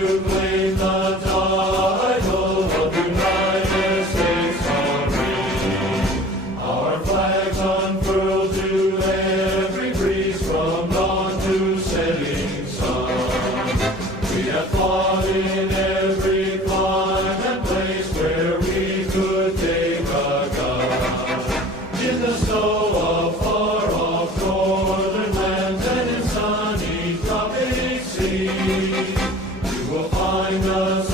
to claim the title of United States of Free. Our flags unfurled to every breeze from dawn to setting sun. We have fought in every clime and place where we could take a gun. In the snow of far-off northern lands and in sunny tropic seas, you will find us